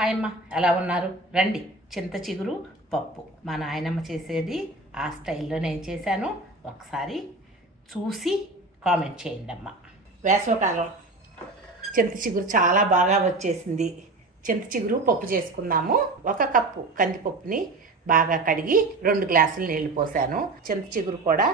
Hi అమ్మ, ఎలా ఉన్నారు? రండి. చింత చిగురు పప్పు మా నాయనమ్మ చేసేది ఆ స్టైల్లో నేను చేశాను. ఒకసారి చూసి కామెంట్ చేయండి అమ్మ. వేసవకాలం చింత చిగురు చాలా బాగా వచ్చేసింది. చింత చిగురు పప్పు చేసుకున్నాము. 1 కప్పు కందిపప్పుని బాగా కడిగి 2 గ్లాసులు నీళ్లు పోసాను. చింత చిగురు కూడా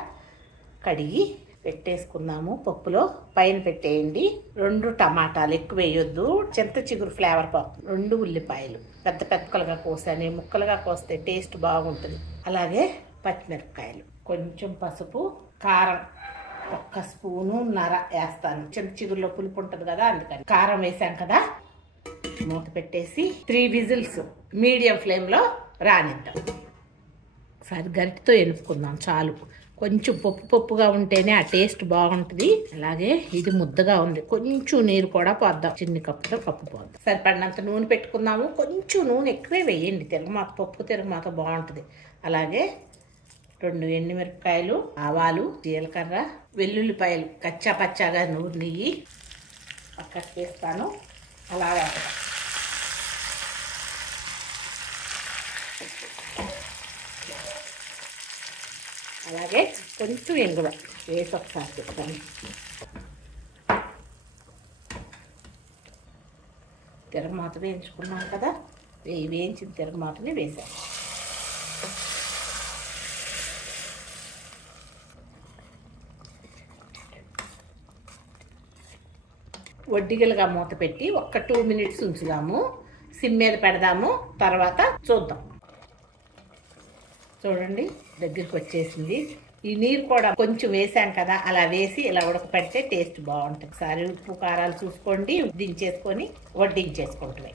కడిగి పెట్టేసుకున్నాము. పప్పులో పైన పెట్టేయండి. 2 టమాటాలు, ఎక్కువ వేయొద్దు, చింత చిగురు ఫ్లేవర్ పోతుంది. 2 ఉల్లిపాయలు పెద్ద పెద్దలుగా కోసాను. ముక్కలుగా కోస్తే టేస్ట్ బాగుంటుంది. అలాగే పచ్చిమిరపకాయలు, కొంచెం పసుపు, కారం 1 స్పూను నర వేస్తాను. చింత చిగురులో పులుపు ఉంటుంది కదా, అందుకని కారం వేసాం కదా. మూత పెట్టేసి 3 విజిల్స్ మీడియం ఫ్లేమ్లో రానిద్దాం. ఒకసారి గరిటతో ఎనుపుకుందాం. చాలు, కొంచెం పప్పుగా ఉంటేనే ఆ టేస్ట్ బాగుంటుంది. అలాగే ఇది ముద్దగా ఉంది, కొంచెం నీరు కూడా పోద్దాం. చిన్ని కప్పుతో కప్పు పోద్దాం. సరిపడినంత నూనె పెట్టుకుందాము. కొంచెం నూనె ఎక్కువే వేయండి, తిరగమాత పప్పు తిరగమాత బాగుంటుంది. అలాగే 2 ఎండుమిరపకాయలు, ఆవాలు, జీలకర్ర, వెల్లుల్లిపాయలు కచ్చా పచ్చాగా నూనె పక్కకు వేస్తాను. అలాగే అలాగే కొంచెం ఇంగువ వేసి ఒకసారి చెప్తాను. తిరగమాత వేయించుకున్నాం కదా, వేయించిన తిరగమాతని వేసాను. వడ్డిగలుగా మూత పెట్టి 2 మినిట్స్ ఉంచుదాము. సిమ్ మీద పెడదాము, తర్వాత చూద్దాం. చూడండి, దగ్గరికి వచ్చేసింది. ఈ నీరు కూడా కొంచెం వేసాం కదా, అలా వేసి ఇలా ఉడకపెడితే టేస్ట్ బాగుంటుంది. ఒకసారి ఉప్పు కారాలు చూసుకోండి, దించేసుకొని వడ్డించేసుకుంటుంది.